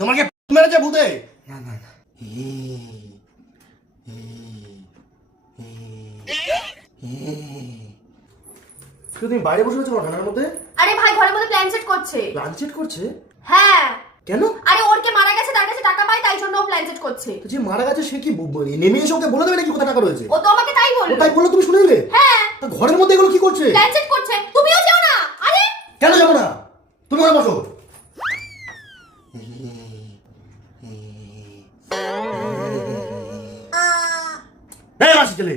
তোমাকে মেরেছে ভূতে? না না না। তুমি বাইরে বসে আছো ঠান্ডার মধ্যে? আরে ভাই ঘরের মধ্যে প্ল্যান সেট করছে। প্ল্যান সেট করছে? হ্যাঁ। কেন? আরে ওর কে মারা গেছে, তার কাছে টাকা পায়, তাই জন্য ও প্ল্যান সেট করছে। তো যে মারা গেছে সে কি নেমে এসে ওকে বলে দেবে নাকি কোথা টাকা রয়েছে? ও তো আমাকে তাই বললো। তাই বললো, তুমি শুনে নিলে? হ্যাঁ। তা ঘরের মধ্যে এগুলো কি করছে? প্ল্যান সেট করছে। তুমিও যাও না। আরে কেন যাবো না? তুমি ওখানে বসো। এই মাসি ছেলে,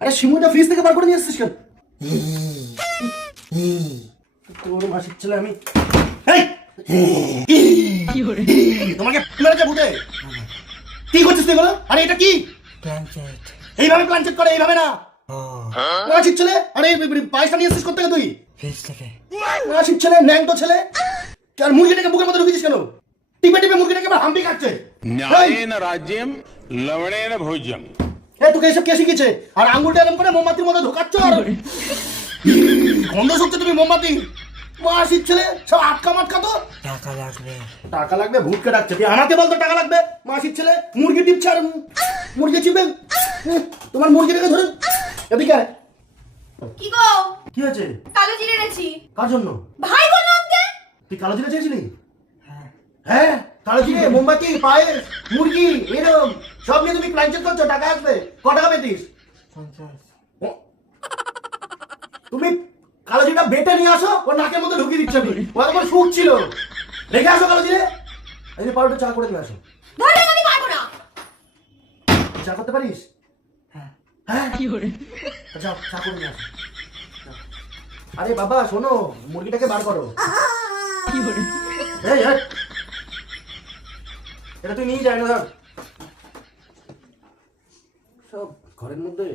আরে শিমুটা ফ্রিজ থেকে বার করে নিয়ে আসছিস কেন? তোর মাসির ছেলে আমি। তোমাকে মেরেছে ভূতে? কি করছিস তুই বলো? আরে এটা কি? Plan set. এইভাবে প্ল্যান চেক করে, এইভাবে না। মাসির ছেলে, আরে পায়েসটা নিয়ে আসছিস কোথা থেকে তুই? ফ্রিজ থেকে। মাসির ছেলে, ন্যাংটো ছেলে। আর মুরগিটাকে বুকের মধ্যে ঢুকিয়েছিস কেন? টিপে টিপে মুরগিটাকে আবার হাম্পি খাচ্ছে। न्यायेन राज्यम लवणेन भोज्यम। তোকে এসব কে শিখেছে? আর আঙ্গুলটা এরকম করে মোমবাতির মধ্যে ঢোকাচ্ছ আর গন্ধ শুকছে তুমি মোমবাতি। মাসির ছেলে সব আটকা মাটকা তো। টাকা লাগবে। টাকা লাগবে? ভূতকে ডাকছে। তুই আমাকে বলতো টাকা লাগবে? মাসির ছেলে মুরগি টিপছে আর মুরগি চিপে তোমার মুরগিটাকে ধরে এদিকে আয়। কি গো? কি হয়েছে? কালো জিরে এনেছি। কার জন্য? ভাই বললো আনতে। তুই কালো জিরে চেয়েছিলি? হ্যাঁ। হ্যাঁ, কালো জিরে, মোমবাতি, পায়েস, মুরগি, এরকম সব নিয়ে তুমি প্ল্যান চেক করছো। টাকা আসবে। ক টাকা পেতিস? 50। তুমি কালো জিরেটা বেটে নিয়ে আসো, ওর নাকের মধ্যে ঢুকিয়ে দিচ্ছ। আমি ও একবার সুখ ছিল। রেখে আসো কালো জিরে। এই যে পাউডার চা করে নিয়ে আসো। ধরে আমি পারবো না। চা করতে পারিস? হ্যাঁ। হ্যাঁ, কি করে? যাও চা করে নিয়ে আসো। আরে বাবা শোনো, মুরগিটাকে বার করো। কি করে? এই এই, এটা তুই নিয়ে যায় না, ধর সব ঘরের মধ্যে।